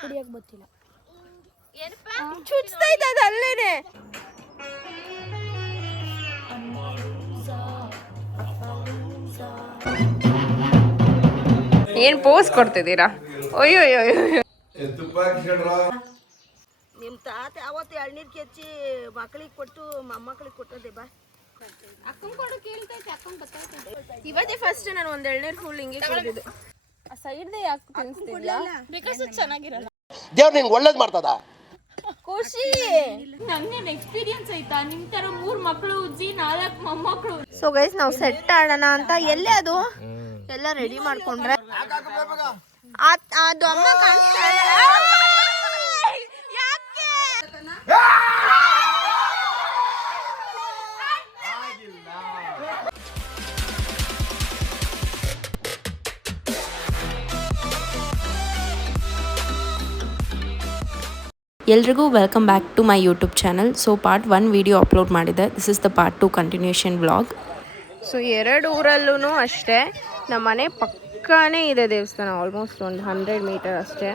ಕುಡಿಯಕ್ಕೆ ಗೊತ್ತಿಲ್ಲ. ಚುಚ್ತಾ ಇದ್ದದ ಅಲ್ಲೇನೆ. ಏನ್ ಪೋಸ್ ಕೊಡ್ತಿದ್ದೀರಾ? ಅಯ್ಯೋ ನಿಮ್ಮ ತಾತ ಅವತ್ತು ಎಳ್ನೀರು ಕೆಚ್ಚಿ ಮಕ್ಕಳಿಗೆ ಕೊಟ್ಟು ಮೊಮ್ಮಕ್ಕಳಿಗೆ ಕೊಟ್ಟದೆ ಬಾ. ಅಕ್ಕಂಗೆ ಕೊಡು ಕೇಳ್ತೈತೆ, ಅಕ್ಕಂಗೆ ಗೊತ್ತಾಯ್ತು. ಇವತ್ತೇ ಫಸ್ಟ್ ನಾನು ಒಂದು ಎಳ್ನೀರು ಫುಲ್ ಹಿಂಗೆ ಕೊಟ್ಟಿದ್ದು. ಆ ಸೈಡ್ದೆ ಯಾಕೆ ತಿನ್ನಿಸ್ತಿದ್ಯಾ? ಬಿಕಾಸ್ ಅದು ಚೆನ್ನಾಗಿರಲ್ಲ. ದೇವ್ರು ನಿಂಗೆ ಒಳ್ಳೇದು ಮಾಡ್ತದ. ಖುಷಿ ನಂಗೇನು ಎಕ್ಸ್ಪೀರಿಯನ್ಸ್ ಆಯ್ತಾ? ನಿಮ್ ತರ 3 ಮಕ್ಕಳು ಉಜ್ಜಿ 4 ಮೊಮ್ಮಕ್ಕಳು. ಸೊ ಗೈಸ್ ನಾವು ಸೆಟ್ ಆಡೋಣ ಅಂತ ಎಲ್ಲೇ ಅದು ಎಲ್ಲ ರೆಡಿ ಮಾಡ್ಕೊಂಡ್ರೆ ಅದು ಅಮ್ಮ ಕಾಣಿಸ್ತಾ ಇಲ್ಲ. ಎಲ್ರಿಗೂ welcome back to my YouTube channel. So part 1 video upload ಮಾಡಿದೆ. This is the part 2 continuation vlog. So 2 ಊರಲ್ಲೂ ಅಷ್ಟೇ ನಮ್ಮ ಮನೆ ಪಕ್ಕನೇ ಇದೆ ದೇವಸ್ಥಾನ. ಆಲ್ಮೋಸ್ಟ್ ಒಂದು 100 ಮೀಟರ್ ಅಷ್ಟೇ.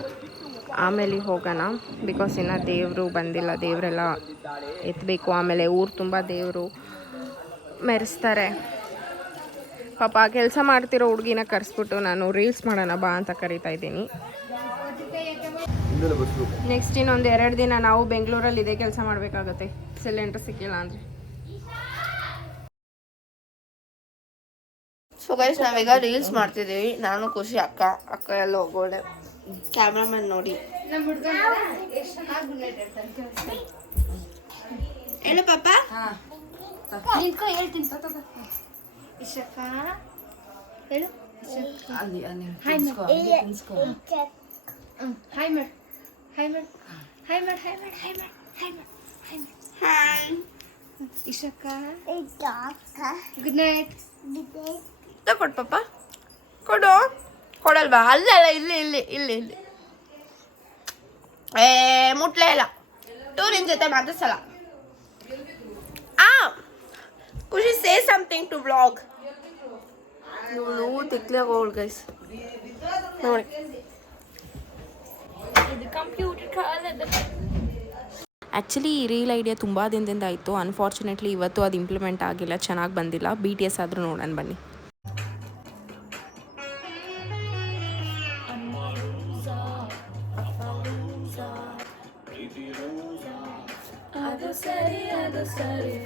ಆಮೇಲೆ ಹೋಗೋಣ ಬಿಕಾಸ್ ಇನ್ನು ದೇವರು ಬಂದಿಲ್ಲ. ದೇವರೆಲ್ಲ ಎತ್ತಬೇಕು. ಆಮೇಲೆ ಊರು ತುಂಬ ದೇವರು ಮೆರೆಸ್ತಾರೆ. ಪಾಪ ಕೆಲಸ ಮಾಡ್ತಿರೋ ಹುಡುಗಿನ ಕರೆಸ್ಬಿಟ್ಟು ನಾನು ರೀಲ್ಸ್ ಮಾಡೋಣ ಬಾ ಅಂತ ಕರಿತಾ ಇದ್ದೀನಿ. ನೆಕ್ಸ್ಟ್ ಇನ್ನೊಂದು 2 ದಿನ ನಾವು ಬೆಂಗಳೂರಲ್ಲಿ ಇದೇ ಕೆಲಸ ಮಾಡಬೇಕಾಗತ್ತೆ ಸಿಲಿಂಡರ್ ಸಿಕ್ಕಿಲ್ಲ ಅಂದರೆ. ಸೊ ಗೈಸ್ ನಾವೀಗ ರೀಲ್ಸ್ ಮಾಡ್ತಿದ್ದೀವಿ. ನಾನು ಖುಷಿ, ಅಕ್ಕ ಎಲ್ಲ ಹೋಗೋಳೆ. ಕ್ಯಾಮ್ರಾಮನ್ ನೋಡಿ ಹೇಳು ಪಾಪ. ಹೇಳ್ತೀನಿ ಇಶಕ್ಕ ಹೇಳು. ಹಾಯ್ ಮಾಡು. ಇಶಕ್ಕ ಗುಡ್ ನೈಟ್. ಕೊಡು ಪಾಪ, ಕೊಡು. ಕೊಡಲ್ವಾ? ಅಲ್ಲ ಇಲ್ಲಿ ಇಲ್ಲಿ ಇಲ್ಲಿ ಇಲ್ಲಿ ಮುಟ್ಲೇ ಇಲ್ಲ. ಟೂರಿನ ಜೊತೆ ಮಾತಾಡ್ಸಲ್ಲ. ಖುಷಿ ಸೇ ಸಮಥಿಂಗ್ ಟು ವ್ಲಾಗ್. ಇವಳು ತಿಕ್ಲೆ ಹೋಲ್ ಗೈಸ್ ನೋಡಿ. ಆ್ಯಕ್ಚುಲಿ ಈ ರೀಲ್ ಐಡಿಯಾ ತುಂಬ ದಿನದಿಂದ ಆಯಿತು. ಅನ್ಫಾರ್ಚುನೇಟ್ಲಿ ಇವತ್ತು ಅದು ಇಂಪ್ಲಿಮೆಂಟ್ ಆಗಿಲ್ಲ, ಚೆನ್ನಾಗಿ ಬಂದಿಲ್ಲ. BTS ಆದರೂ ನೋಡೋಣ ಬನ್ನಿ.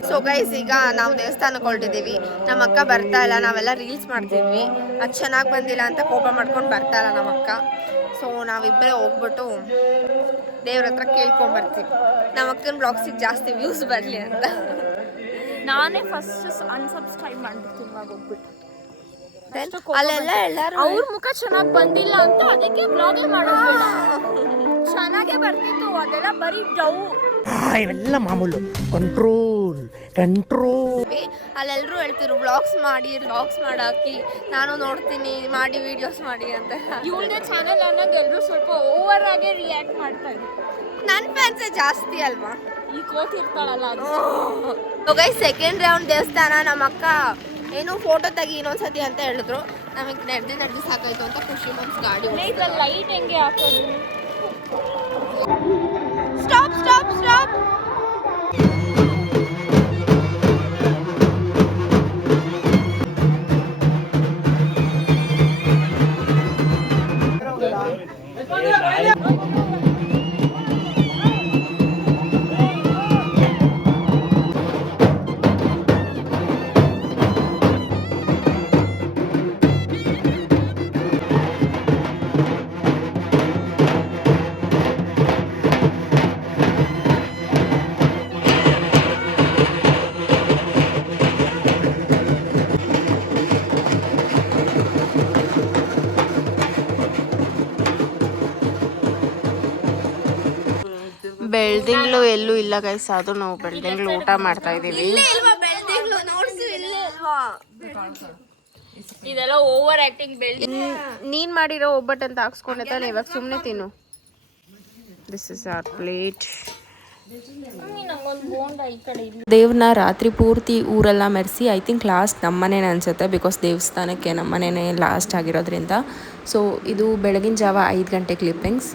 ಸೊ ಗೈಸ್ ಈಗ ನಾವು ದೇವಸ್ಥಾನಕ್ಕೆ ಹೊರಟಿದ್ದೀವಿ. ನಮ್ಮ ಅಕ್ಕ ಬರ್ತಾ ಇಲ್ಲ. ನಾವೆಲ್ಲ ರೀಲ್ಸ್ ಮಾಡ್ತಿದ್ವಿ, ಅದು ಚೆನ್ನಾಗಿ ಬಂದಿಲ್ಲ ಅಂತ ಕೋಪ ಮಾಡ್ಕೊಂಡು ಬರ್ತಾ ಇಲ್ಲ ನಮ್ಮ ಅಕ್ಕ. ಸೊ ನಾವಿಬ್ಬರೇ ಹೋಗ್ಬಿಟ್ಟು ದೇವ್ರ ಹತ್ರ ಕೇಳ್ಕೊಂಬರ್ತೀವಿ ನಮ್ಮ ಅಕ್ಕನ ಬ್ಲಾಗ್ಸಿಗೆ ಜಾಸ್ತಿ ವ್ಯೂಸ್ ಬರಲಿ ಅಂತ. ನಾನೇ ಫಸ್ಟ್ ಅನ್ಸಬ್ಸ್ಕ್ರೈಬ್ ಮಾಡ್ಬಿಡ್ತೀನಿ ಇವಾಗ ಹೋಗ್ಬಿಟ್ಟು. ಅಲ್ಲೆಲ್ಲ ಎಲ್ಲರೂ ಅವ್ರ ಮುಖ ಚೆನ್ನಾಗಿ ಬಂದಿಲ್ಲ ಅಂತ ಅದಕ್ಕೆ ಬ್ಲಾಗೇ ಮಾಡೋದು. ಚೆನ್ನಾಗೇ ಬರ್ತಿತ್ತು, ಅದೆಲ್ಲ ಬರೀ ಡೌ. ಇವೆಲ್ಲ ಮಾಮೂಲು. ಕಂಟ್ರೋಲ್. ಅಲ್ಲೆಲ್ಲರೂ ಹೇಳ್ತಿರು ವ್ಲಾಗ್ಸ್ ಮಾಡಾಕಿ, ನಾನು ನೋಡ್ತೀನಿ, ಮಾಡಿ ವಿಡಿಯೋಸ್ ಮಾಡಿ ಅಂತ. ಇವಳದೇ ಚಾನಲ್ ಅನ್ನೋದು ಎಲ್ಲರೂ ಸ್ವಲ್ಪ ಓವರ್ ಆಗಿ ರಿಯಾಕ್ಟ್ ಮಾಡ್ತಾ ಇದ್ರು. ನನ್ನ ಫ್ಯಾನ್ಸೇ ಜಾಸ್ತಿ ಅಲ್ವಾ? ಈ ಕೋತಿರ್ತಾಳಲ್ಲ ಅದು. ಗೈಸ್ ಸೆಕೆಂಡ್ ರೌಂಡ್ ದೇವಸ್ಥಾನ. ನಮ್ಮ ಅಕ್ಕ ಏನೋ ಫೋಟೋ ತೆಗಿ ಇನ್ನೊಂದ್ಸತಿ ಅಂತ ಹೇಳಿದ್ರು. ನಮಗೆ ನಡೆದು ಸಾಕಾಯ್ತು ಅಂತ ಖುಷಿ ಮನ್ಸ್ ಗಾಡಿ ಲೈಟ್ ಹೆಂಗೆ ಹಾಕೋದು. Stop stop stop. ಬೆಳ್ದಿಂಗ್ಳು ಎಲ್ಲೂ ಇಲ್ಲ ಗೈಸ್. ಅದು ನಾವು ಬೆಳ್ದಿಂಗ್ಳು ಊಟ ಮಾಡ್ತಾ ಇದೀವಿ. ಇದೆಲ್ಲ ಓವರ್ ಆಕ್ಟಿಂಗ್. ನೀನ್ ಮಾಡಿರೋ ಒಬ್ಬಟ್ಟು ಅಂತ ಹಾಕ್ಸ್ಕೊಂಡೆ ತಾನೆ, ಇವಾಗ ಸುಮ್ಮನೆ ತಿನ್ನು. This is our plate. ನಂಗೊಂದು ಬೋಂಡ ಈ ಕಡೆ ಇಲ್ಲ. ದೇವ್ರನ್ನ ರಾತ್ರಿ ಪೂರ್ತಿ ಊರೆಲ್ಲ ಮೆರೆಸಿ ಐ ಥಿಂಕ್ ಲಾಸ್ಟ್ ನಮ್ಮನೇನೆ ಅನಿಸುತ್ತೆ, ಬಿಕಾಸ್ ದೇವಸ್ಥಾನಕ್ಕೆ ನಮ್ಮನೇನೆ ಲಾಸ್ಟ್ ಆಗಿರೋದ್ರಿಂದ. ಸೊ ಇದು ಬೆಳಗಿನ ಜಾವ 5 ಗಂಟೆ ಕ್ಲಿಪ್ಪಿಂಗ್ಸ್.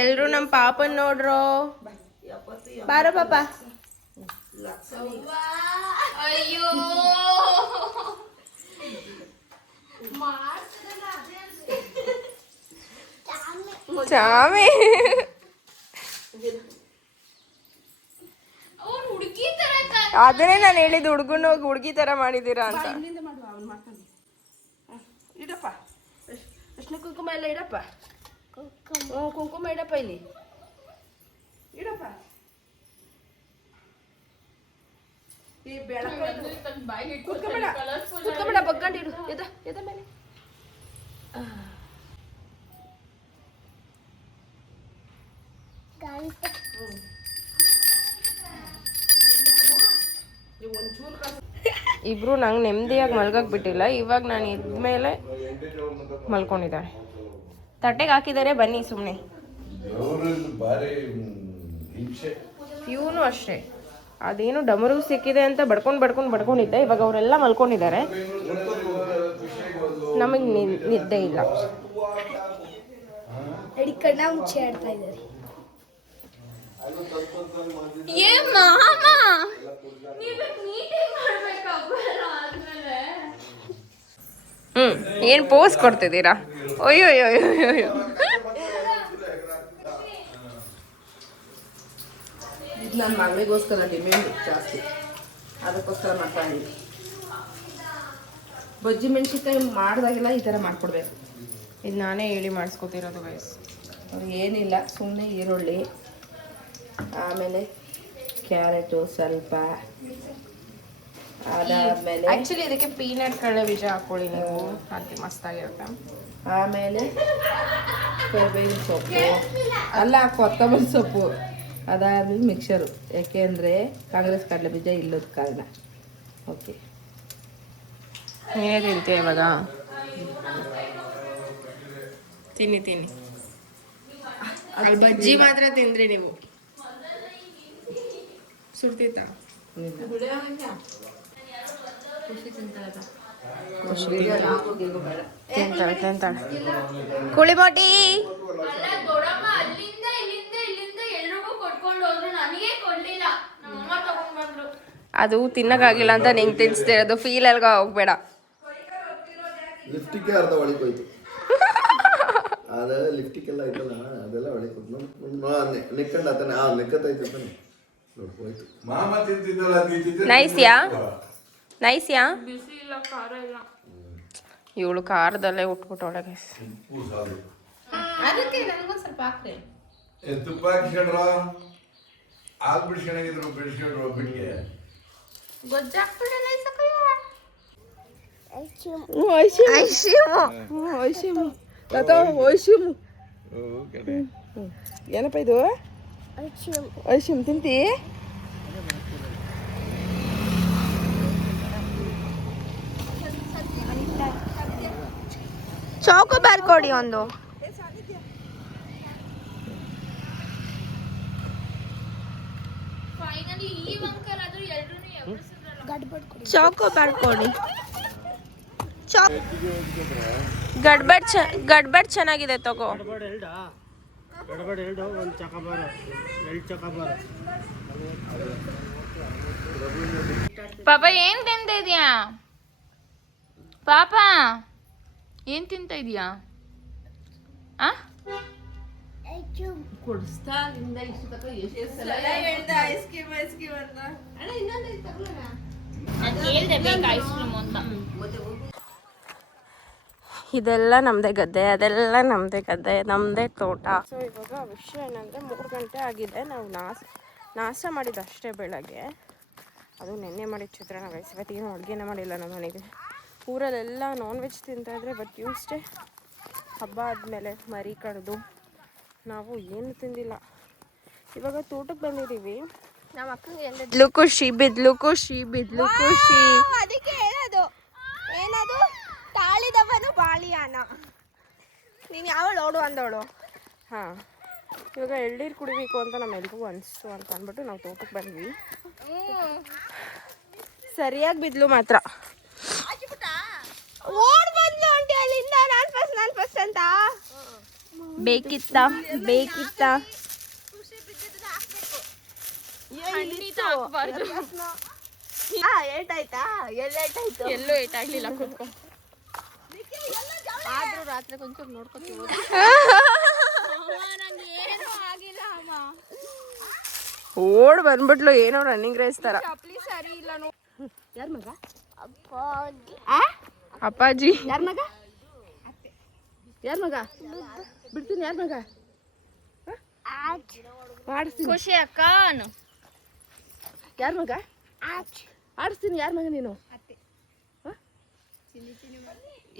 ಎಲ್ರು ನಮ್ಮ ಪಾಪನ್ ನೋಡ್ರೋ, ಬಾರೋ ಪಾಪ. ಅಯ್ಯೋ ಚಾಮಿ ಅವ್ನು ಹುಡುಗಿ ತರ ಅದನ್ನೇ ನಾನು ಹೇಳಿದ್ದು, ಹುಡುಗಿ ತರ ಮಾಡಿದೀರಾ ಅಂತ. ಇಡಪ್ಪ, ಅರ್ಶಿನ ಕುಂಕುಮ ಎಲ್ಲ ಇಡಪ್ಪ. ಕುಂಕುಮ ಇಡಪ್ಪ, ಇಲ್ಲಿ ಇಡಪ್ಪ. ಈ ಬೆಳಕು ಕುತ್ಕೊಂಬೇಡ, ಬಗ್ಗಂಡು ಇಡು. ಎದ ಮೇಲೆ ಇಬ್ರು ನಂಗೆ ನೆಮ್ಮದಿಯಾಗಿ ಮಲ್ಗಕ್ ಬಿಟ್ಟಿಲ್ಲ. ಇವಾಗ ನಾನು ಇದ್ಮೇಲೆ ಮಲ್ಕೊಂಡಿದ್ದಾರೆ. ತಟ್ಟೆಗೆ ಹಾಕಿದ್ದಾರೆ, ಬನ್ನಿ ಸುಮ್ಮನೆ. ಇವನು ಅಷ್ಟೇ, ಅದೇನು ಡಮರು ಸಿಕ್ಕಿದೆ ಅಂತ ಬಡ್ಕೊಂಡಿದ್ದೆ. ಇವಾಗ ಅವರೆಲ್ಲ ಮಲ್ಕೊಂಡಿದ್ದಾರೆ, ನಮಗೆ ನಿದ್ದೆ ಇಲ್ಲ. ಕಣ್ಣ ಮುಚ್ಚಿ ಆಡ್ತಾ ಇದ್ದಾರೆ. ಏ ಮಾಮ, ಏನು ಪೋಸ್ ಕೊಡ್ತಿದ್ದೀರಾ? ಅಯ್ಯೋ ಅಯ್ಯೋ ಅಯ್ಯೋ. ಇದು ನನ್ನ ಮಗಳಿಗೋಸ್ಕರ ಡಿಮ್ಯಾಂಡ್ ಜಾಸ್ತಿ, ಅದಕ್ಕೋಸ್ಕರ ಮಾಡ್ತಾ ಇದ್ದೀನಿ. ಬಜ್ಜಿ ಮೆಣಸಿನ್ಕಾಯಿ ಮಾಡಿದಾಗೆಲ್ಲ ಈ ಥರ ಮಾಡಿಕೊಡ್ಬೇಕು. ಇದು ನಾನೇ ಹೇಳಿ ಮಾಡಿಸ್ಕೊತಿರೋದು ವಯಸ್ಸು. ಅವ್ರಿಗೆ ಏನಿಲ್ಲ, ಸುಮ್ಮನೆ ಈರುಳ್ಳಿ, ಆಮೇಲೆ ಕ್ಯಾರೆಟು ಸ್ವಲ್ಪ, ಅದಾದಮೇಲೆ ಆ್ಯಕ್ಚುಲಿ ಇದಕ್ಕೆ ಪೀನಟ್ ಕಡಲೆ ಬೀಜ ಹಾಕ್ಕೊಳ್ಳಿ ನೀವು, ಅದು ಮಸ್ತಾಗಿರುತ್ತೆ. ಆಮೇಲೆ ಕರಿಬೇವಿನ ಸೊಪ್ಪು, ಅಲ್ಲ ಕೊತ್ತಂಬರಿ ಸೊಪ್ಪು, ಅದಾದ್ಮೇಲೆ ಮಿಕ್ಸರು. ಯಾಕೆಂದರೆ ಕಾಂಗ್ರೆಸ್ ಕಡಲೆ ಬೀಜ ಇಲ್ಲದ ಕಾರಣ. ಓಕೆ, ನೀನೇ ತಿಂತೀಯ ಇವಾಗ? ತಿನ್ನಿ. ಅಲ್ಲಿ ಬಜ್ಜಿ ಮಾತ್ರ ತಿಂದ್ರಿ ನೀವು. ಸುಡ್ತಿತ್ತ? ತಿಂತಾಳೆ. ಕುಳಿಬೋಟಿ ಅಲ್ಲ ದೊಡ್ಡಮ್ಮ, ಅಲ್ಲಿಂದ ಇಲ್ಲಿಂದ ಎಲ್ರಿಗೂ ಕೊಟ್ಕೊಂಡು ಹೋದ್ರು, ನನಗೆ ಕೊಡ್ಲಿಲ್ಲ. ನಮ್ಮಮ್ಮ ತಗೊಂಡ್ ಬಂದ್ರು. ಅದು ತಿನ್ನಕ್ಕಾಗಿಲ್ಲ ಅಂತ ನಿಂಗೆ ತಿನ್ಸ್ತಿರೋದು. ಫೀಲ್ ಅಲ್ಗ ಹೋಗ್ಬೇಡ. ಲಿಫ್ಟಿಗೆ ಅರ್ಧ ಒಳಗೆ ಹೋಯ್ತು. ಅದೇ ಲಿಫ್ಟಿಗೆಲ್ಲ ಐತಲ್ಲ, ಅದೆಲ್ಲ ಒಳಗೆ ನೆಕ್ಕಂಡು ಆತಾನೆ, ನೆಕ್ಕತ್ತೈತೆ ತಾನೆ, ಹೋಯ್ತು. ನೈಸ್ಯಾ ಇವಳು ಖಾರದಲ್ಲೇ ಉಟ್ಬಿಟ್ಟೊಳಗೆ. ಅದಕ್ಕೆ ನನಗೊಂದು ಸ್ವಲ್ಪ ಹಾಕ್ರಿ. ತುಪ್ಪ ಹಾಕಿಸ್ಕೊಂಡ್ರ ಹಾಲು ಬಿಡ್ಸ್ಕೊಂಡಿದ್ರು, ಬಿಡ್ಸ್ಕೊಂಡ್ರು ಬಿಟ್ಟಿಗೆ ಏನಪ್ಪ ಇದು? ಐಶಿಮ್ ತಿಂತಿ? ಚೌಕೋಬಾರ್ ಕೊಡಿ ಒಂದು. ಫೈನಲಿ ಈ ವಂಕರ್ ಆದ್ರೂ ಎಲ್ರೂ ಎಬ್ಬಿಸಿದ್ರಲ್ಲ. ಚಾಕೋ ಕೊಡಿ. ಗಡ್ಬಡ್ ಚೆನ್ನಾಗಿದೆ ತಗೋ. ಪಾಪ ಏನ್ ತಿಂತ ಇದೀಯಾ? ಪಾಪ ಏನ್ ತಿಂತ ಇದೀಯಾ? ಇದೆಲ್ಲ ನಮ್ಮದೇ ಗದ್ದೆ, ಅದೆಲ್ಲ ನಮ್ಮದೇ ಗದ್ದೆ, ನಮ್ಮದೇ ತೋಟ. ಸೊ ಇವಾಗ ವಿಷಯ ಏನಂದರೆ 3 ಗಂಟೆ ಆಗಿದೆ. ನಾವು ನಾಷ್ಟ ಮಾಡಿದ್ದು ಅಷ್ಟೇ ಬೆಳಗ್ಗೆ. ಅದು ನೆನ್ನೆ ಮಾಡಿದ ಚಿತ್ರಾನ್ನ ರೈಸ್. ಇವತ್ತೇನು ಅಡುಗೆನೇ ಮಾಡಿಲ್ಲ ನಮ್ಮ ಮನೆಗೆ. ಊರಲ್ಲೆಲ್ಲ ನಾನ್ ವೆಜ್ ತಿಂತಾಯಿದ್ರೆ, ಬಟ್ ಟ್ಯೂಸ್ಡೇ ಹಬ್ಬ ಆದಮೇಲೆ ಮರಿ ಕಡ್ದು ನಾವು ಏನು ತಿಂದಿಲ್ಲ. ಇವಾಗ ತೋಟಕ್ಕೆ ಬಂದಿದ್ದೀವಿ. ನಮ್ಮ ಅಕ್ಕಂಗೆ ಬಿದ್ಲು ಖುಷಿ. ಅದಕ್ಕೆ ಹೇಳೋದು ಏನದು ತಾಳಿದವನು ಬಾಳಿಯಾನ. ನೀನು ಯಾವಳು ಓಡು ಅಂದವಳು. ಹಾಂ, ಇವಾಗ ಎಳ್ನೀರು ಕುಡಿಬೇಕು ಅಂತ ನಮ್ಮೆಲ್ರಿಗೂ ಅನಿಸ್ತು ಅಂತ ಅಂದ್ಬಿಟ್ಟು ನಾವು ತೋಟಕ್ಕೆ ಬಂದ್ವಿ. ಸರಿಯಾಗಿ ಬಿದ್ಲು ಮಾತ್ರ. ಓಡ್ ಬಂದ್ಲು ಆಂಟಿ ಅಲ್ಲಿಂದ. ನಾನು ಫಸ್ಟ್ ಅಂತ ಬೇಕಿತ್ತ ಏಟಾಯ್ತಾ? ಎಲ್ಲೇಟಾಯ್ತು? ಎಲ್ಲೂ ಏಟಾಗ್ಲಿಲ್ಲ. ಕೂತ್ಕೊ. ಆದ್ರೂ ರಾತ್ರಿ ಒಂಚೂರು ನೋಡ್ಕೊತೀವಿ. ಏನು ಆಗಿಲ್ಲ ಅಮ್ಮ. ಓಡ್ ಬಂದ್ಬಿಟ್ಲು ಏನೋ ರನ್ನಿಂಗ್ ರೇಸ್ ತರ. ಸರಿ ಇಲ್ಲ. ಯಾರ ಮಗ? ಅಪ್ಪಾಜಿ. ಯಾರ ಮಗ? ಬಿಡ್ತೀನಿ. ಯಾರ ಮಗ? ಆಡಿಸ್ತೀನಿ. ಖುಷಿ ಅಕ್ಕ. ಯಾರ ಮಗ? ಆಡಿಸ್ತೀನಿ. ಯಾರ ಮಗ ನೀನು?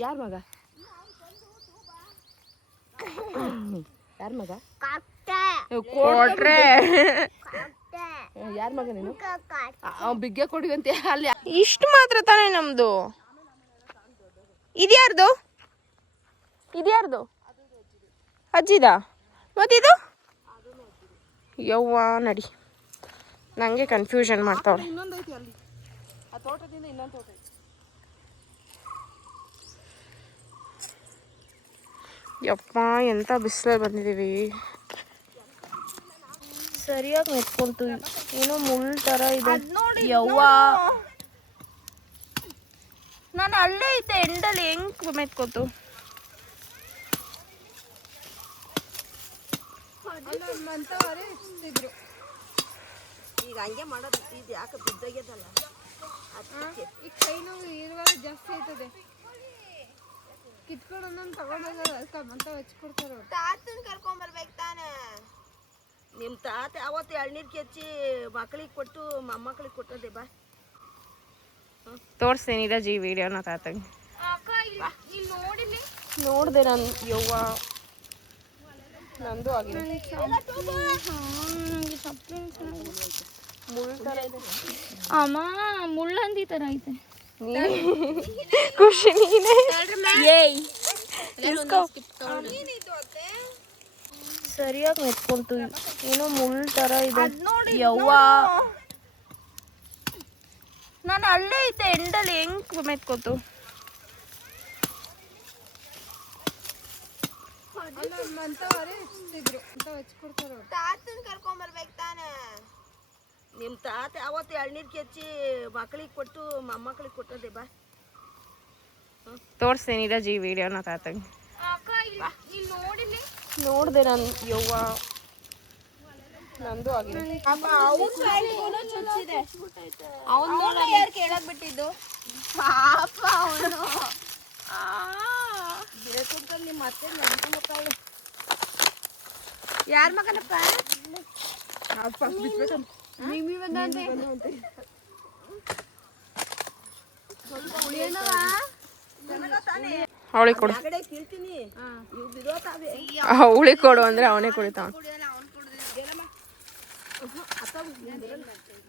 ಯಾರ ಮಗ? ಯಾರ ಮಗ? ಕೊಟ್ರೆ ಯಾರ ಮಗ ನೀನು? ಬಿಗ್ಗೆ ಕೊಡಿವಂತೆ ಅಲ್ಲಿ. ಇಷ್ಟು ಮಾತ್ರ ತಾನೇ ನಮ್ದು. ಇದ್ಯಾರ್ದು? ಅಜ್ಜಿದ? ಮತ್ತಿದು? ಯವ್ವ ನಡಿ, ನನಗೆ ಕನ್ಫ್ಯೂಷನ್ ಮಾಡ್ತಾವ್ರೆ. ಇನ್ನೊಂದೈತಿ ಅಲ್ಲಿ, ಆ ತೋಟದಿಂದ ಇನ್ನೊಂದು ತೋಟ ಐತಿ. ಯಪ್ಪ ಎಂಥ ಬಿಸಿಲಲ್ಲಿ ಬಂದಿದ್ದೀವಿ. ಸರಿಯಾಗಿ ಮೆತ್ಕೊಳ್ತು. ಏನೋ ಮುಳ್ಳು ಥರ ಇದೆ. ಯವ್ವ, ನಾನು ಅಲ್ಲೇ ಇದ್ದೆ ಎಂಡಲ್ಲಿ, ಹೆಂಗೆ ಮೆತ್ಕೊತು? ಈಗ ಹಂಗೆ ಮಾಡೋದು. ಇದು ಯಾಕೆ ಬಿದ್ದೋಗ್ಯದಲ್ಲ, ಈಗ ಕೈ ನೋವು ಇರುವಾಗ ಜಾಸ್ತಿ ಆಯ್ತದೆ. ಕಿತ್ಕೊಂಡು ಒಂದೊಂದು ತಗೊಂಡೋಗೋದು ಅಂತ ಹಚ್ಕೊಡ್ತಾರೆ. ತಾತನ ಕರ್ಕೊಂಬರ್ಬೇಕು ತಾನೆ. ನಿಮ್ಮ ತಾತ ಅವತ್ತು ಎಳ್ನೀರು ಕೆಚ್ಚಿ ಮಕ್ಕಳಿಗೆ ಕೊಟ್ಟು ಮೊಮ್ಮಕ್ಕಳಿಗೆ ಕೊಟ್ಟದೆ. ಬಾ ತೋರಿಸ್ತೀನಿ ಜಿ ವಿಡಿಯೋನ ತಾತಗೆ. ನೋಡಿದೆ ನಾನು. ಯವ್ವ ನಂದು ಆಗಿದೆ. ಮುಳ್ಳು ಥರ ಇದೆ ಅಮ್ಮ. ಮುಳ್ಳಂದಿ ಥರ ಐತೆ. ಖುಷಿ ನೀನೆ. ಏಯ್ ಸರಿಯಾಗಿ ಮೆತ್ಕೊಳ್ತು. ಏನೋ ಮುಳ್ಳು ಥರ ಇದೆ. ಯವ್ವ, ನಾನು ಅಲ್ಲೇ ಇದ್ದೆ ಎಂಡಲ್ಲಿ, ಹೆಂಗೆ ಮೆತ್ಕೊತು? ತಾತನ ಕರ್ಕೊಂಬರ್ಬೇಕು ತಾನೆ. ನಿಮ್ಮ ತಾತ ಅವತ್ತು ಎಳ್ನೀರು ಕೆಚ್ಚಿ ಮಕ್ಕಳಿಗೆ ಕೊಟ್ಟು ಮೊಮ್ಮಕ್ಕಳಿಗೆ ಕೊಟ್ಟದೆ. ಬಾ ತೋರಿಸ್ತೀನಿ ಜಿ ವಿಡಿಯೋನ ತಾತಗೆ. ನೋಡಿದೆ ನಾನು. ಯವ್ವ ನಂದು ಆಗಿದೆ. ಅವನು ಯಾರು ಕೇಳಕ್ ಬಿಟ್ಟಿದ್ದು? ಪಾಪ ಅವನು ನಿಮ್ಮ ಮತ್ತೆ ನೆನ್ಕೊಂಡ್ಬಿಟ್ಟಾಳು. ಯಾರ ಮಗನಪ್ಪ? ಅವಳಿಗೆ ಕೊಡು. ಕಡೆ ಕೀಳ್ತೀನಿ. ಇವು ಬಿದೋತಾವೆ. ಅವಳಿಗೆ ಕೊಡು ಅಂದ್ರೆ ಅವನೇ ಕುಡಿತಾವ.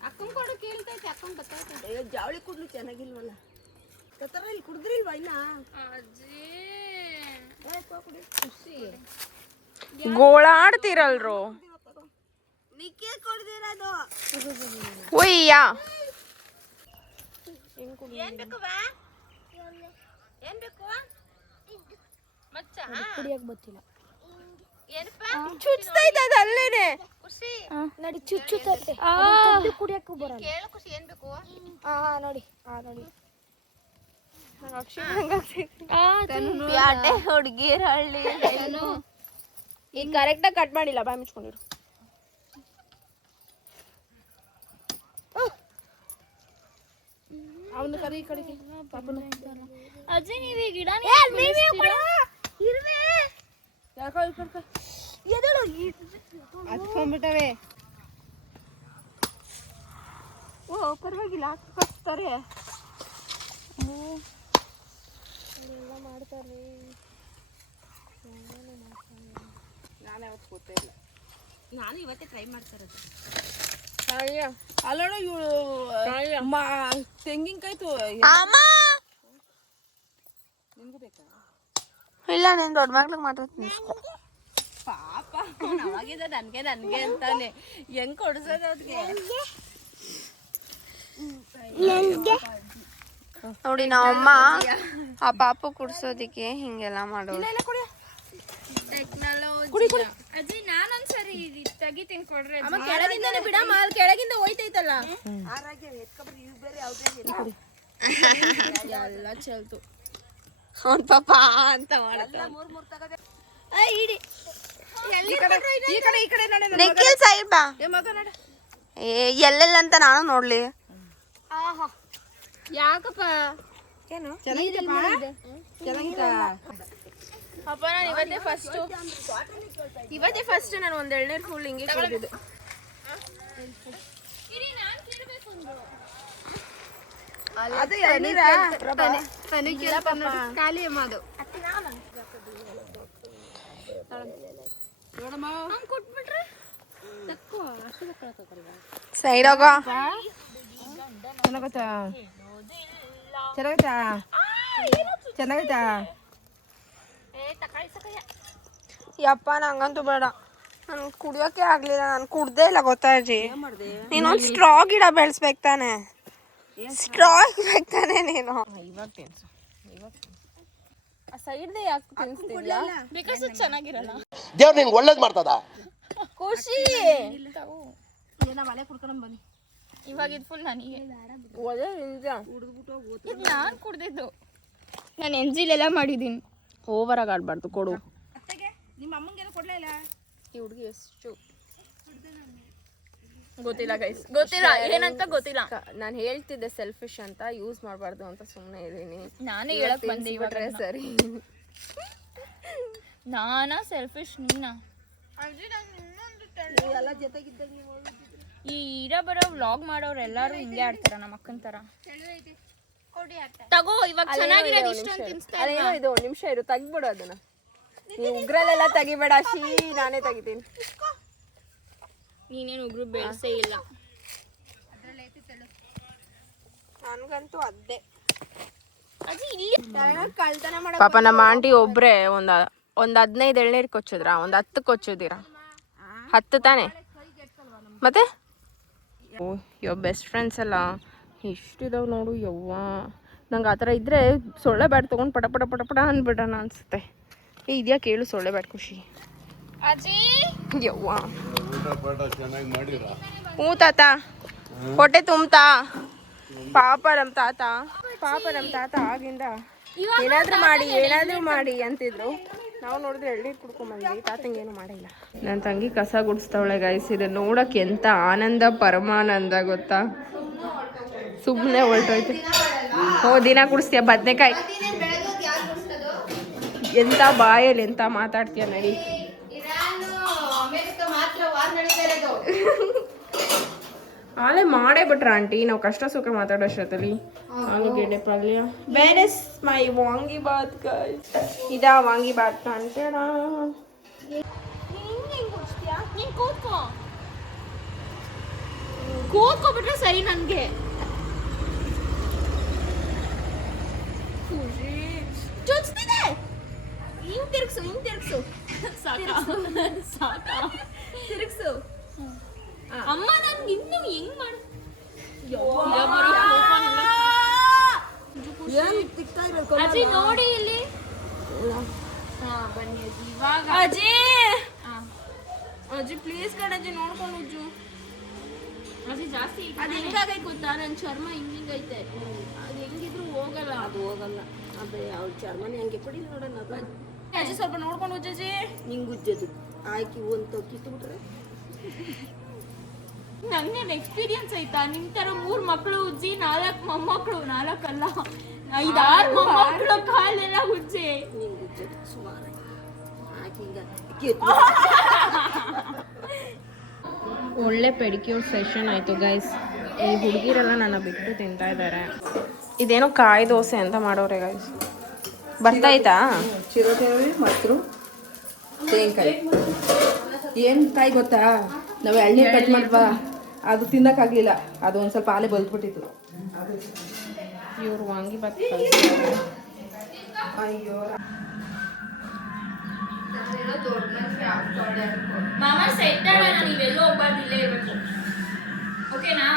ಅಕ್ಕನ್ ಕೊಡು ಕೇಳ್ತೈತೆ. ಅಕ್ಕನ್ ಗೊತ್ತಾಯ್ತು. ಜಾವಳಿ ಕುಡ್ಲು ಚೆನ್ನಾಗಿಲ್ವಲ್ಲ. ಕತ್ತರ ಇಲ್ಲಿ ಕುಡಿದ್ರಿಲ್ವಾ ಇನ್ನ? ಗೋಳಾಡ್ತಿರಲ್ರು. ನಿಕ್ಕೇ ಕೊಡ್ದಿರೋದು. ಒಯ್ಯ ಏನ್ ಬೇಕವ್ವ? ಏನ್ ಬೇಕು? ಮಚ್ಚ ಕುಡಿಯಕ್ ಗೊತ್ತಿಲ್ಲ. ಏನಪ್ಪ? ಚುಚ್ತೈತೆ ಅದು ಅಲ್ಲೇನೆ. ಖುಷಿ ನೋಡಿ ಚುಚ್ಚುತ್ತೆ. ಕುಡಿಯಕ್ಕೂ ಬರಲ್ಲ. ಕೇಳು ಖುಷಿ ಏನ್ ಬೇಕು? ನೋಡಿ ನೋಡಿ ಪ್ಯಾಟೆ ಹುಡುಗಿರ ಹಳ್ಳಿ. ಈಗ ಕರೆಕ್ಟಾಗಿ ಕಟ್ ಮಾಡಿಲ್ಲ, ಬಾಯ್ ಮುಚ್ಕೊಂಡಿರು. ಅವನ ಕರಿ ಕಡೆಗೆ ಪಾಪನ ಅಜ್ಜಿ ನೀವೇ ಗಿಡ ಯಾಕೋ ಹತ್ಕೊಂಡ್ಬಿಟ್ಟವೆ. ಓ ಪರವಾಗಿಲ್ಲ, ಹಾಕ್ತಾರೆ ಎಲ್ಲ ಮಾಡ್ತಾರೆ. ನಾನು ಯಾವತ್ತು ಗೊತ್ತೇ ಇಲ್ಲ. ನಾನು ಇವತ್ತೇ ಟ್ರೈ ಮಾಡ್ತಾರದು. ಅಲ್ಲೋಣ ಇವಳು ತೆಂಗಿನಕಾಯಿ ನಿಮ್ಗೂ ಬೇಕಾ? ಇಲ್ಲ, ನೀನು ದೊಡ್ಡ ಮಕ್ಳಿಗೆ ಮಾತ್ರ ತಿನ್ನಿಸ್ಕೊ. ಪಾಪ ಅವಾಗಿದ್ದ ನನ್ಗೆ ಅಂತಾನೆ ಹೆಂಗ್ ಕೊಡ್ಸೋದು ಅವ್ರಿಗೆ. ನೋಡಿ ನಮ್ಮಮ್ಮ ಆ ಪಾಪು ಕುಡ್ಸೋದಿಕ್ಕೆ ಹಿಂಗೆಲ್ಲ ಮಾಡೋದು. ಅಜ್ಜಿ ನಾನೊಂದ್ಸರಿ ತೆಗಿತೀನಿ ಕೊಡ್ರಿ. ಕೆಳಗಿಂದನೇ ಬಿಡಮ್ಮ, ಕೆಳಗಿಂದ ಹೋಯ್ತೈತಲ್ಲ. ಎಲ್ಲ ಚೆಲ್ತು ಅವ್ನ ಪಾಪ ಅಂತ ಮಾಡ್ತಾರೆ. ನಿಖಿಲ್ ಸೈಡ್ ಬಾ. ಎಲ್ಲೆಲ್ಲ ಅಂತ ನಾನು ನೋಡ್ಲಿ. ಯಾಕಪ್ಪ ಏನು ಅಪ್ಪ, ನಾನು ಇವತ್ತೇ ಫಸ್ಟ್ ನಾನು ಒಂದ್ ಎಳ್ನೀರು ಫುಲ್ ಹಿಂಗೆ ಕುಡಿದಿದ್ದು. ಅದು ಎಳ್ನೀರ ಖಾಲಿ ಅಮ್ಮ ಅದು. ಸೈಡ್ ಹೋಗೋ. ಚೆನ್ನಾಗೈತಾ? ಯಪ್ಪ ನಂಗಂತೂ ಬೇಡ, ನನ್ ಕುಡಿಯೋಕೆ ಆಗ್ಲಿಲ್ಲ. ನಾನು ಕುಡ್ದೇ ಇಲ್ಲ ಗೊತ್ತಾ ಅಜ್ಜಿ. ನೀನೊಂದು ಸ್ಟ್ರಾ ಗಿಡ ಬೆಳೆಸ್ಬೇಕು ತಾನೆ. ಸ್ಟ್ರಾ ಇರ್ಬೇಕು ತಾನೆ ನೀನು. ಇವಾಗ ತಿನ್ಸು, ಸೈಡ್ದೆ ಯಾಕೆ ತಿನ್ಸ್ತಿದ್ಯಾ? ಬಿಕಾಸ್ ಚೆನ್ನಾಗಿರಲ್ಲ. ದೇವ್ರು ನಿಂಗೆ ಒಳ್ಳೇದು ಮಾಡ್ತದ. ಖುಷಿ ಮನೆ ಕುಡ್ಕೊಂಡ್ ಬನ್ನಿ. ಇವಾಗ ಇದು ಫುಲ್ ನನಗೆ. ಒಳ್ಳೆ ನಿಜ. ಇದು ನಾನು ಕುಡ್ದಿದ್ದು. ನಾನು ಎಂಜಿಲೆಲ್ಲ ಮಾಡಿದ್ದೀನಿ. ಓವರಾಗಿ ಆಡ್ಬಾರ್ದು, ಕೊಡು. ನಿಮ್ಮ ಅಮ್ಮಂಗೇನು ಕೊಡ್ಲೇ ಇಲ್ಲ. ಈ ಹುಡುಗಿ ಎಷ್ಟು ಗೊತ್ತಿಲ್ಲ ಗೈಸ್, ಗೊತ್ತಿಲ್ಲ ಏನಂತ ಗೊತ್ತಿಲ್ಲ. ನಾನು ಹೇಳ್ತಿದ್ದೆ ಸೆಲ್ಫಿಶ್ ಅಂತ, ಯೂಸ್ ಮಾಡಬಾರ್ದು ಅಂತ ಸುಮ್ಮನೆ ಇದ್ದೀನಿ. ನಾನೇ ಹೇಳಕ್ ಬಂದೆ ಇವಾಗ. ಸರಿ, ನಾನಾ ಸೆಲ್ಫಿಶ್ ನೀನಾ? ಎಲ್ಲ ಜೊತೆಗಿದ್ದಾಗ ನೀವು ಈ ಇರೋ ಬರೋ ವ್ಲಾಗ್ ಮಾಡೋರು ಎಲ್ಲಾರು ಹಿಂಗೆ ಆಡ್ತಾರ ನಮ್ಮ ಅಕ್ಕನ ತರ. ತಗೋ ಇವಾಗ ಚೆನ್ನಾಗಿರೋದು ಇಷ್ಟೊಂದು ತಿನ್ಸ್ತಾ ಅದೇನೋ ಇದು 1 ನಿಮಿಷ ಇರು, ತೆಗಿಬಿಡು ಅದನ್ನ. ನೀವು ಉಗ್ರಲ್ಲೆಲ್ಲ ತೆಗಿಬೇಡ ಶೀ, ನಾನೇ ತೆಗಿತೀನಿ. ನೀನೇನು ಉಗ್ರು ಬೆಳೆಸೇ ಇಲ್ಲ. ನನಗಂತೂ ಅದೇ ಅಜ್ಜಿ ಇಲ್ಲಿ ಪಾಪ. ನಮ್ಮ ಆಂಟಿ ಒಬ್ರೆ ಒಂದ್ 15 ಎಳ್ನೀರು ಕೊಚ್ಚಿದ್ರ, ಒಂದ್ 10 ಕೊಚ್ಚಿದ್ದೀರ? 10 ತಾನೆ ಮತ್ತೆ. ಯವ್ ಬೆಸ್ಟ್ ಫ್ರೆಂಡ್ಸ್ ಎಲ್ಲ ಎಷ್ಟಿದಾವೆ ನೋಡು. ಯವ್ವ, ನಂಗೆ ಆ ಥರ ಇದ್ದರೆ ಸೊಳ್ಳೆ ಬ್ಯಾಟ್ ತೊಗೊಂಡು ಪಟ ಪಟ ಪಟ ಪಟ ಅಂದ್ಬಿಡೋಣ ಅನಿಸುತ್ತೆ. ಇದೆಯಾ ಕೇಳು ಸೊಳ್ಳೆ ಬ್ಯಾಟ್ ಖುಷಿ. ಅಜ್ಜಿ ಯವ್ವ ಊಟ ಪಾಠ ಚೆನ್ನಾಗಿ ಮಾಡಿರ? ಹ್ಞೂ ತಾತ, ಹೊಟ್ಟೆ ತುಂಬ್ತಾ. ಪಾಪ ನಮ್ಮ ತಾತ ಆಗಿಂದ ಏನಾದರೂ ಮಾಡಿ ಅಂತಿದ್ರು. ನಾವು ನೋಡಿದ್ರೆ ಎಳ್ನೀರು ಕುಡ್ಕೊಂಬಂದ್ವಿ, ತಾತಂಗೆ ಏನು ಮಾಡಿಲ್ಲ. ನನ್ನ ತಂಗಿ ಕಸ ಗುಡಿಸ್ತಾವಳೆ ಗೈಸ್. ಇದು ನೋಡೋಕೆ ಎಂಥ ಆನಂದ, ಪರಮಾನಂದ ಗೊತ್ತಾ. ಸುಮ್ಮನೆ ಹೊರಟೋಯ್ತು. ದಿನ ಕುಡಿಸ್ತೀಯ ಬದನೆಕಾಯಿ? ಎಂಥ ಬಾಯಲ್ಲಿ ಎಂಥ ಮಾತಾಡ್ತೀಯ ನಡಿ. ಆಲೇ ಮಾಡೇ ಬಿಟ್ರ ಆಂಟಿ, ನಾವು ಕಷ್ಟ ಸುಖ ಮಾತಾಡೋಷ್ಟೊತ್ತಲ್ಲಿ. ಆಲೂಗೆಡ್ಡೆ ಪಲ್ಯ, ಬೇರೆಸ್ ಮೈ ವಾಂಗಿ ಬಾತ್ ಗೈಸ್. ಇದಾ ವಾಂಗಿ ಬಾತ್ ಅಂತೀರ? ನೀನ್ ಕೂತ್ಕೊಬಿಟ್ರೆ ಸರಿ ನನ್ಗೆ. ಚುಚ್ತಿದೆ. ಹಿಂಗ್ ತಿರ್ಗ್ಸು ಸಾಕ. ತಿರ್ಗ್ಸು. ಅಮ್ಮ ನನ್ಗೆ ಇನ್ನು ಹೆಂಗ್ ಮಾಡು. ಅಜ್ಜಿ ನೋಡಿ ಇಲ್ಲಿ. ಹಾ ಬನ್ನಿ ಅಜ್ಜಿ ಇವಾಗ. ಅಜ್ಜಿ ಅಜ್ಜಿ ಪ್ಲೀಸ್ ಕಣಜ್ಜಿ ನೋಡ್ಕೊಂಡು ಉಜ್ಜು. ಅಜ್ಜಿ ಜಾಸ್ತಿ ಅದು ಹೆಂಗಾಗೈತೆ ಗೊತ್ತಾ, ನನ್ನ ಚರ್ಮ ಹಿಂಗೈತೆ, ಅದು ಹೆಂಗಿದ್ರು ಹೋಗಲ್ಲ. ಅದು ಹೋಗಲ್ಲ. ಅದೇ ಅವ್ಳ ಚರ್ಮನೆ ಹಂಗೆ ಕೊಡಿ ನೋಡೋಣ. ಅದು ಅಜ್ಜಿ ಸ್ವಲ್ಪ ನೋಡ್ಕೊಂಡು ಉಜ್ಜಜ್ಜಿ. ಹಿಂಗೆ ಉಜ್ಜೋದು ಹಾಕಿ ಒಂದು ಕಿತ್ಬಿಟ್ರೆ. ನಂಗೇನು ಎಕ್ಸ್ಪೀರಿಯನ್ಸ್ ಆಯ್ತಾ? ನಿಮ್ ತರ 3 ಮಕ್ಕಳು ಉಜ್ಜಿ 4 ಮೊಮ್ಮಕ್ಕಳು, 4 ಅಲ್ಲ 5-6 ಮೊಮ್ಮಕ್ಕಳು ಕಾಲೆಲ್ಲ ಉಜ್ಜಿ. ಹಿಂಗೆ ಉಜ್ಜೋದು ಸುಮಾರು ಹಾಕಿ ಹಿಂಗೆ ಕಿತ್ತು. ಒಳ್ಳೆ ಪೆಡಿಕ್ಯೂರ್ ಸೆಷನ್ ಆಯಿತು ಗೈಸ್. ಈ ಹುಡುಗಿರೆಲ್ಲ ನನ್ನ ಬಿಟ್ಟು ತಿಂತಾ ಇದ್ದಾರೆ. ಇದೇನೋ ಕಾಯಿ ದೋಸೆ ಅಂತ ಮಾಡೋರೆ ಗೈಸ್. ಬರ್ತಾಯ್ತಾ? ಚಿರೋಟಿ ಮೊಸರು ತೆಂಗಿನಕಾಯಿ. ಏನು ಕಾಯಿ ಗೊತ್ತಾ, ನಾವು ಎಳ್ನೀರು ಕಟ್ ಮಾಡ್ವಾ, ಅದು ತಿನ್ನಕ್ಕಾಗಲಿಲ್ಲ, ಅದು ಒಂದು ಸ್ವಲ್ಪ ಆಲೆ ಬಲ್ತ್ಬಿಟ್ಟಿತ್ತು. ಇವ್ರು ವಾಂಗಿಬಾತ್ ಅಯ್ಯೋ ಮಾಮ ಸೆಟ್ ಆಡೋಣ, ನೀವೆಲ್ಲೋ ಹೋಗ್ಬಾರ್ದು, ಇಲ್ಲೇ ಇರ್ಬೇಕು. ಓಕೆನಾ?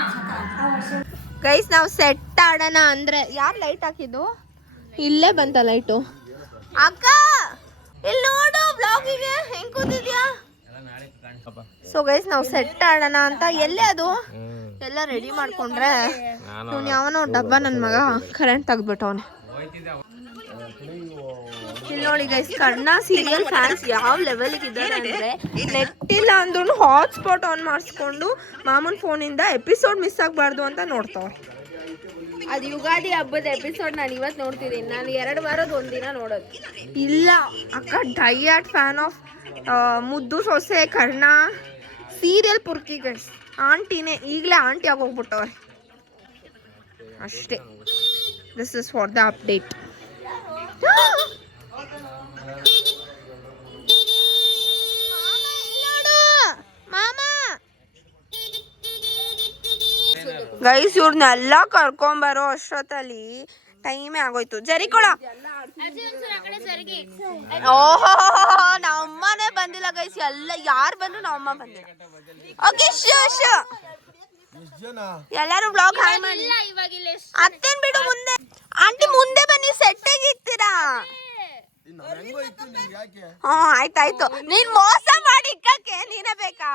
ಗೈಸ್ ನಾವು ಸೆಟ್ ಆಡೋಣ ಅಂದ್ರೆ ಯಾರು ಲೈಟ್ ಹಾಕಿದ್ದು? ಇಲ್ಲೇ ಬಂತ ಲೈಟು. ಅಕ್ಕ ಇಲ್ಲಿ ನೋಡು, ಬ್ಲಾಗಿಗೆ ಹೆಂಗ್ ಕೂತಿದ್ಯಾ? ಸೊ ಗೈಸ್ ನಾವು ಸೆಟ್ ಆಡೋಣ ಅಂತ ಎಲ್ಲೇ ಅದು ಎಲ್ಲ ರೆಡಿ ಮಾಡ್ಕೊಂಡ್ರೆ ಇವ್ನು ಯಾವನೋ ಡಬ್ಬ ನನ್ನ ಮಗ ಕರೆಂಟ್ ತೆಗ್ದ್ಬಿಟ್ಟವನೆ. ಇಲ್ಲಿ ನೋಡಿ ಗೈಸ್, ಕರ್ಣ ಸೀರಿಯಲ್ ಫ್ಯಾನ್ಸ್ ಯಾವ ಲೆವೆಲ್ಗೆ ಇದ್ದಾರೆ ಅಂದ್ರೆ ನೆಟ್ ಇಲ್ಲ ಅಂದ್ರೂ ಹಾಟ್ಸ್ಪಾಟ್ ಆನ್ ಮಾಡಿಸ್ಕೊಂಡು ಮಾಮೂನ್ ಫೋನಿಂದ ಎಪಿಸೋಡ್ ಮಿಸ್ ಆಗಬಾರ್ದು ಅಂತ ನೋಡ್ತಾವೆ. ಅದು ಯುಗಾದಿ ಹಬ್ಬದ ಎಪಿಸೋಡ್ ನಾನು ಇವತ್ತು ನೋಡ್ತಿದ್ದೀನಿ. ನಾನು 2 ವಾರದ ಒಂದಿನ ನೋಡೋದು. ಇಲ್ಲ ಅಕ್ಕ ಡೈಯಾಟ್ ಫ್ಯಾನ್ ಆಫ್ ಮುದ್ದು ಸೊಸೆ ಕರ್ಣ ಸೀರಿಯಲ್ ಪುರ್ಕಿ ಗೈಸ್. ಆಂಟಿನೇ ಈಗಲೇ ಆಂಟಿ ಆಗೋಗ್ಬಿಟ್ಟವ್ರೆ ಅಷ್ಟೇ. This is for the update. Guys ಇವ್ರನ್ನೆಲ್ಲ ಕರ್ಕೊಂಬರೋ ಅಷ್ಟೊತ್ತಲ್ಲಿ ಟೈಮೇ ಆಗೋಯ್ತು. ಜರಿಕೊಳ. ಓಹೋ ನಮ್ಮನೆ ಬಂದಿಲ್ಲ ಗೈಸ್, ಎಲ್ಲ ಯಾರು ಬಂದ್ರು ನಮ್ಮಮ್ಮ ಬಂದಿಲ್ಲ. ಓಕೆ ಎಲ್ಲಾರು ಬ್ಲಾಗ್ ಹಾಯ್ ಮಾಡಿ. ಅತ್ತೇನ್ ಬಿಡು, ಮುಂದೆ ಆಂಟಿ ಮುಂದೆ ಬನ್ನಿ, ಸೆಟ್ಟಿಗೆ ಇಕ್ತೀರಾ? ಹಾ ಆಯ್ತಾಯ್ತು. ನೀನ್ ಮೋಸ ಮಾಡಿ ಇಕ್ಕಕ್ಕೆ ನೀನೇ ಬೇಕಾ?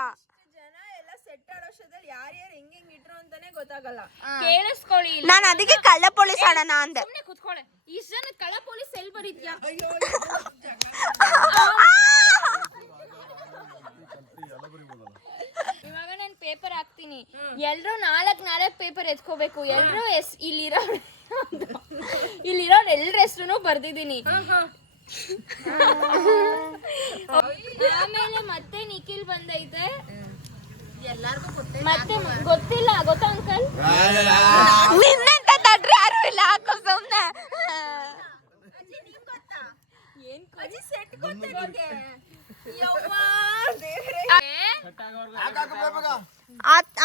ಕೇಳಿಸ್ಕೊಳ್ಳಿ, ನಾನು ಅದಕ್ಕೆ ಕಳ್ಳ ಪೊಲೀಸ್ ಆಡೋಣ ಅಂದೆ. ಕುತ್ಕೊಳ್ಳೆ. ಇಷ್ಟು ಜನ ಕಳ್ಳ ಪೊಲೀಸ್ ಎಲ್ಲಿ ಬರೀತ್ಯಾ? ಇವಾಗ ನಾನು ಪೇಪರ್ ಹಾಕ್ತೀನಿ, ಎಲ್ರು 4 ಪೇಪರ್ ಎತ್ಕೋಬೇಕು. ಎಲ್ರು ಇಲ್ಲಿರೋ ಎಲ್ರ ಹೆಸ್ರು ಬರ್ದಿದ್ದೀನಿ. ಆಮೇಲೆ ಮತ್ತೆ ನಿಖಿಲ್ ಬಂದೈತೆ, ಮತ್ತೆ ಗೊತ್ತಿಲ್ಲ. ಗೊತ್ತಾ ಅಂಕಲ್? ನಿನ್ನಂತ ತಡ್ರಿ ಯಾರು ಇಲ್ಲ, ಹಾಕೋ ಸುಮ್ನೆ.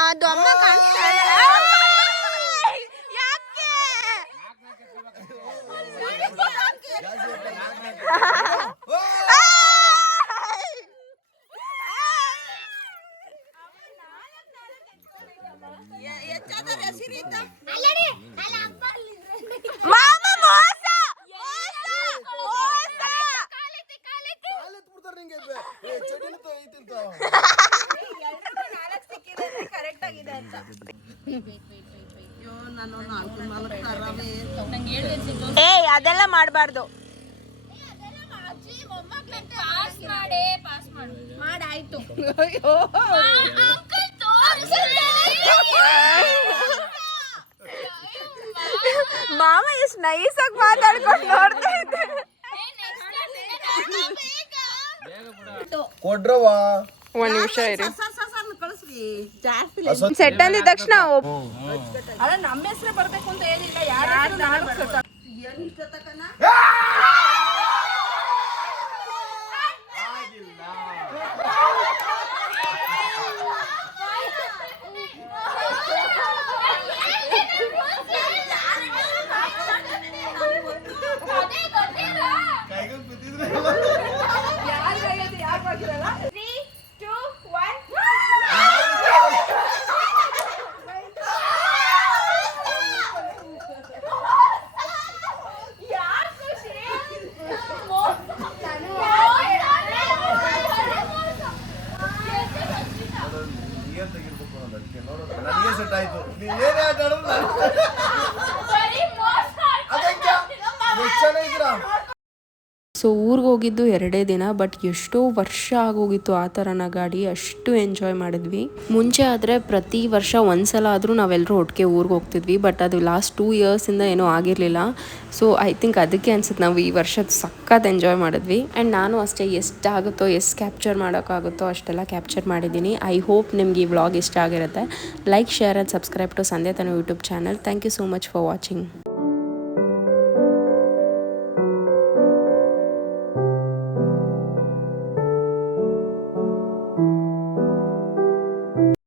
ಅದು ಅಮ್ಮ ಕಾಣಿಸ್ತಾ ಇಲ್ಲ. ಯಾಕೆ ಮಾಮ ಮೋಸ ಕರೆಕ್ಟ್ ಆಗಿದೆ ಅಂತ. ಅಯ್ಯೋ ನಾನು 4 ತರವೇ. ಏಯ್ ಅದೆಲ್ಲ ಮಾಡಬಾರ್ದು. ಮಾಡಾಯ್ತು. ಮಾಮ ಎಷ್ಟು ನೈಸ್ ಆಗಿ ಮಾತಾಡ್ಕೊಂಡು ನೋಡ್ತಾ ಇದ್ದೆ. ಕೊಡ್ರವಾ ಒಂದ್ ನಿಮಿಷ ಇರಿ. ಕಳಿಸ್ರಿ ಜಾಸ್ತಿ. ಸೆಟ್ ಅಂದಿದ ತಕ್ಷಣ ಅಲ್ಲ ನಮ್ಮ ಹೆಸರೇ ಬರ್ಬೇಕು ಅಂತ ಏನಿಲ್ಲ, ಯಾರು ಏನು ಇಷ್ಟ ತಕನ ಯಾರು ಸೊ ಊರಿಗೆ ಹೋಗಿದ್ದು 2 ದಿನ, ಬಟ್ ಎಷ್ಟೋ ವರ್ಷ ಆಗೋಗಿತ್ತು ಆ ಥರನ ಗಾಡಿ, ಅಷ್ಟು ಎಂಜಾಯ್ ಮಾಡಿದ್ವಿ. ಮುಂಚೆ ಆದರೆ ಪ್ರತಿ ವರ್ಷ ಒಂದ್ಸಲ ಆದರೂ ನಾವೆಲ್ಲರೂ ಒಟ್ಟಿಗೆ ಊರಿಗೆ ಹೋಗ್ತಿದ್ವಿ, ಬಟ್ ಅದು ಲಾಸ್ಟ್ 2 ಇಯರ್ಸಿಂದ ಏನೂ ಆಗಿರಲಿಲ್ಲ. ಸೊ ಐ ಥಿಂಕ್ ಅದಕ್ಕೆ ಅನ್ಸುತ್ತೆ ನಾವು ಈ ವರ್ಷ ಸಖತ್ ಎಂಜಾಯ್ ಮಾಡಿದ್ವಿ. ಆ್ಯಂಡ್ ನಾನು ಅಷ್ಟೇ ಎಷ್ಟಾಗುತ್ತೋ, ಎಷ್ಟು ಕ್ಯಾಪ್ಚರ್ ಮಾಡೋಕ್ಕಾಗುತ್ತೋ ಅಷ್ಟೆಲ್ಲ ಕ್ಯಾಪ್ಚರ್ ಮಾಡಿದ್ದೀನಿ. ಐ ಹೋಪ್ ನಿಮ್ಗೆ ಈ ವ್ಲಾಗ್ ಇಷ್ಟ ಆಗಿರುತ್ತೆ. Like, share and subscribe to Sandhya Tanu YouTube channel. Thank you so much for watching.